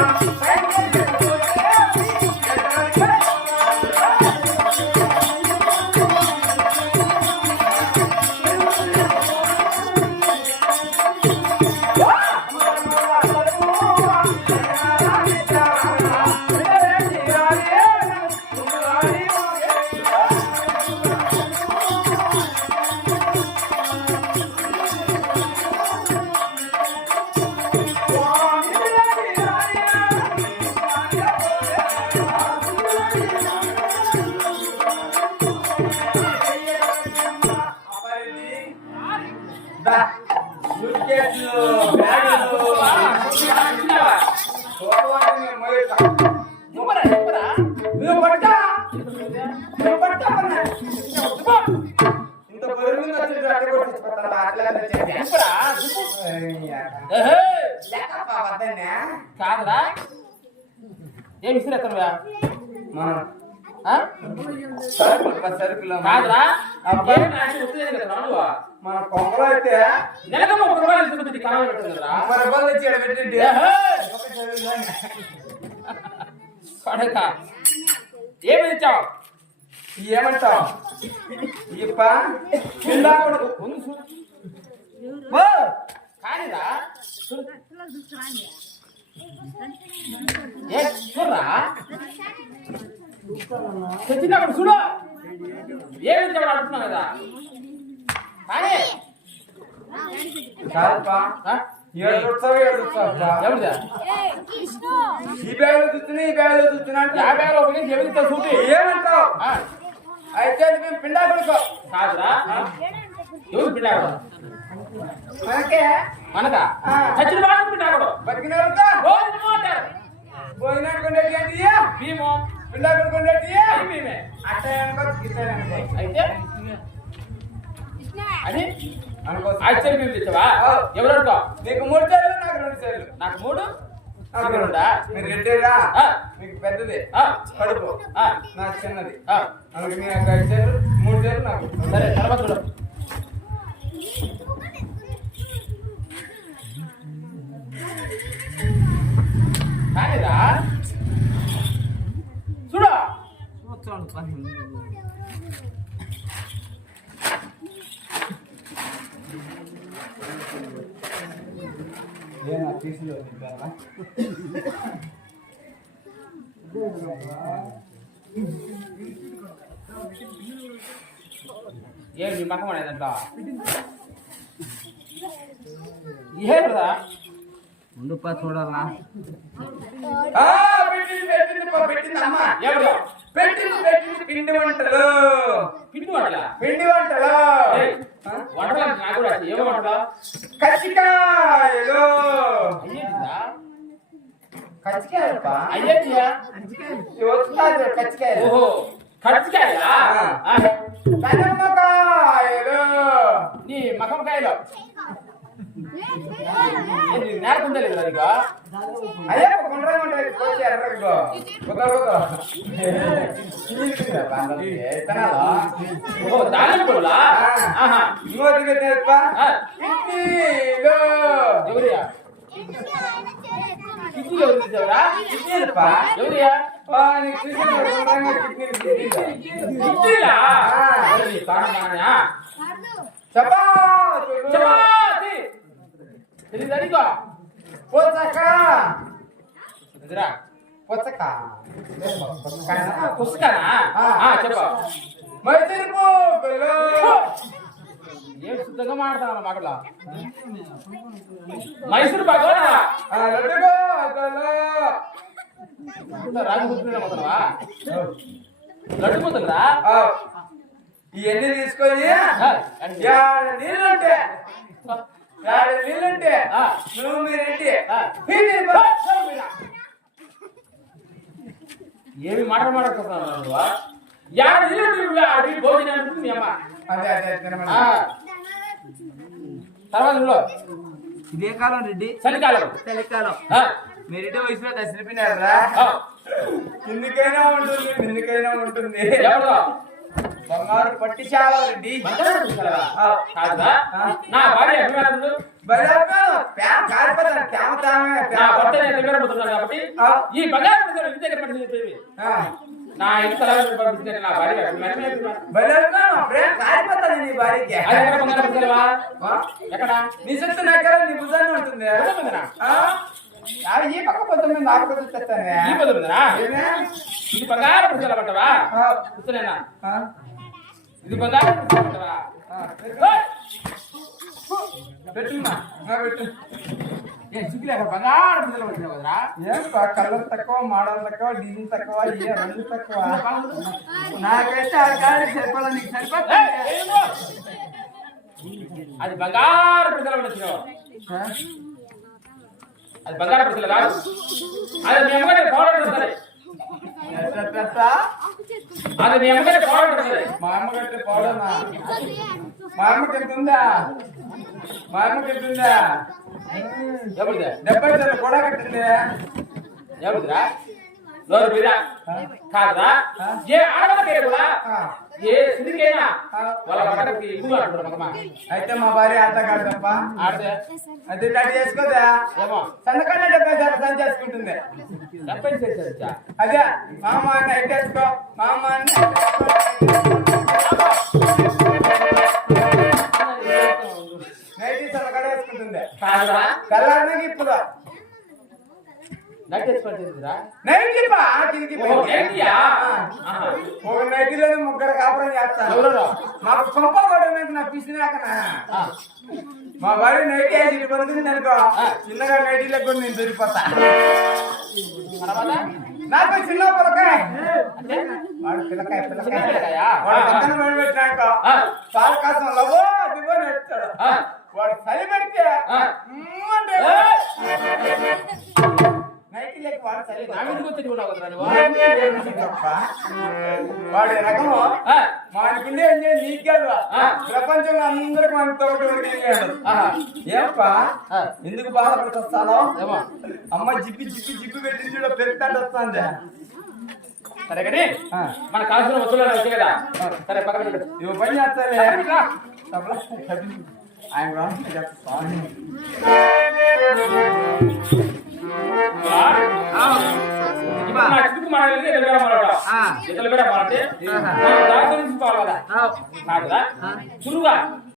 Thank you. కాదురా. ఏం విసిరేస్తానువా సరుకులు పది సరుకులు కాదురా. కదా మన కొంగలో అయితే నెలకు ముప్పై రూపాయలు ఇస్తుంది కాలం పెడుతుందిరా. ముప్పై రూపాయలు వచ్చి! ఒక సరుకులోనే. కొడక. ఏమి ఇచ్చావు ఏమంటావు? ఇప్ప కింద కొడుకు. ఉంది చూడు ఓ! కానిరా ఏ చూడరా తెచ్చినప్పుడు చూడు. ఇచ్చావు అంటున్నావు కదా? కానీ. ఆ? ఈ బ్యాగులో చూస్తున్నా ఈ బ్యాగులో చూస్తున్నా అంటే. యాభై ఒక నుంచి ఎవరి ఇచ్చావు చూపి ఏమంటావు? ఆ, అయితే మేము పిండా కొడుకో కాదురా ఎవరు పిల్లాడు మనకే. మనకా? ఆ. చచ్చిన అనుకో అయితే? అది? ఆశ్చర్య భీమి తెచ్చావా. ఎవరు అనుకో? నీకు మూడు చేయాలి నాకు రెండు చేయాలి నాకు మూడు? నాకు రెండా. మీరు రెడ్డిరా ఆ. మీకు పెద్దది. కడుపు. నాకు చిన్నది. నాకు మూడు చేయాలి నాకు. సరే తర్వాత చూడు కానీరా చూడు ఏనా తీసులో తింటారా ఏం నీ మకం అనేదంట ఏ కదా ఉండుపా చూడాలా? పెట్టింది పెట్టింది పెట్టింది అమ్మ. ఎవరు పెట్టింది పెట్టింది పిండి వంటలు. పిండి వంటల? పిండి నాకు కూడా వచ్చి. ఏం వంటలు కచ్చికాయలు. కచ్చికాయలు వస్తాడు కచ్చికాయలు. ఓహో కచ్చికాయలా. కనమ్మకాయలు. నీ మకం కాయలు ఏంది చపాతీలు చపాతి తెలియదు అడిగో పుచ్చక ఎదురా పుచ్చక పుస్తకానా? చెప్పు. మైసూరు పోగులు ఏం శుద్ధంగా మాట్లాడుతున్నా మాటలో? మైసూరు లడ్డుపోతుందా ఆ, ఇవన్నీ తీసుకొని నీళ్ళుంటే? నీళ్ళుంటే. నువ్వు మీరేంటి? ఏమి మాట మాట్లాడుతున్నావు యాడ నిలబడి అడిగి భోజనం అంటుంది మీ అమ్మ. తర్వాత ఇదే కాలం రెడ్డి. చలికాలం. చలికాలం. మీరిటే వయసులో కసిరిపినారా ఆ. కిందికైనా ఉంటుంది ముందుకైనా ఉంటుంది. బంగారు పట్టి చాలా రెడ్డి. నా భార్య అభిమానులు ఈ బంగారు ఇంటి దగ్గర. నా ఇంటి నా భార్య నీ భార్యకి. ఎక్కడ నీ చుట్టూ నీ భుజాన్ని ఉంటుంది ఈ పక్క పొద్దున్న నాకు పొద్దు తెస్తానే ఈ పొద్దుమిందనా? ఏమే? ఇది బంగారు పుస్తకాలు పట్టవా. పుస్తలేనా? ఇది బంగారు పుస్తకాలు పట్టవా ఆ, పెట్టు. ఏయ్! పెట్టుమా. ఆ, పెట్టు. ఏ సిగ్గులేక బంగారు పుస్తకాలు పట్టినావు కదరా ఏం పా, కలర్ తక్కువ మోడల్ తక్కువ డిజైన్ తక్కువ ఏ రంగు తక్కువ నాకైతే ఆ కాడి సరిపడా నీకు సరిపోతుంది ఏయ్, ఏమో? అది బంగారు పుస్తకాలు పట్టినావు ఆ? అది బంగారు పుస్తకాలు కాదు అది మీ అమ్మగారి పౌడర్ సరే ఎట్ట, ఎట్ట, ఎట్ట? అది మీ అమ్మగారి సరే మా అమ్మ కట్టే పౌడర్నా మా అమ్మకి ఎంత ఉందా? మా అమ్మకి ఎంత ఉందా? డెబ్బై ఐదు కూడా కట్టింది ఎవరిదిరా? నోరు కాదురా? ఏ ఆడవాళ్ళకే కూడా. ఏ సిరికైనా వాళ్ళ అయితే మా భార్య ఆట కాదు తప్ప. ఆడితే అది కట్ చేసుకోదా? ఏమో. పని చేసుకుంటుంది. అదే మామ అన్న ఎట్టేసుకో మామ అన్న నైటీ కాదురా. తెల్లారినాక ఇప్పుడు ఒక నైటీలో ముగ్గురు కాపురం చేస్తాను మాకు కొంప కూడా మీద నా పిసినాకనా మా భార్య నైటీ ఇటు పడుతుంది అనుకో. చిన్నగా నైటీలో కూడా నేను దొరికిపోతా. నాకు చిన్న పిల్లకాయ వాడు పిల్లకాయ? వాడు. పక్కన పెట్టినాక. పాల కాసం లవో దిగో. వాడు చలి పెడితే వాడి. రకము? మనకుండే నీకు కాదు. ఆ. ప్రపంచంలో అందరికి మన తోటి ఆ. ఎందుకు బాధపడుతున్నాను ఏమో. అమ్మ జిప్పి జిప్పి జిప్పి పెట్టి చూడ పెరుగుతాడు వస్తుంది. సరే కానీ. మన కాల్సిన వస్తువులు వచ్చాయి కదా? సరే పక్కన పెట్టు. ఇవి పని ఇట్లా. ఆయన చెప్తాను మాట్లాడేది ఎదురు కూడా మాట్లాడటం. ఆ. ఎదురు కూడా మాట్లాడితే. మనం దాని గురించి పోవాలి? సులువుగా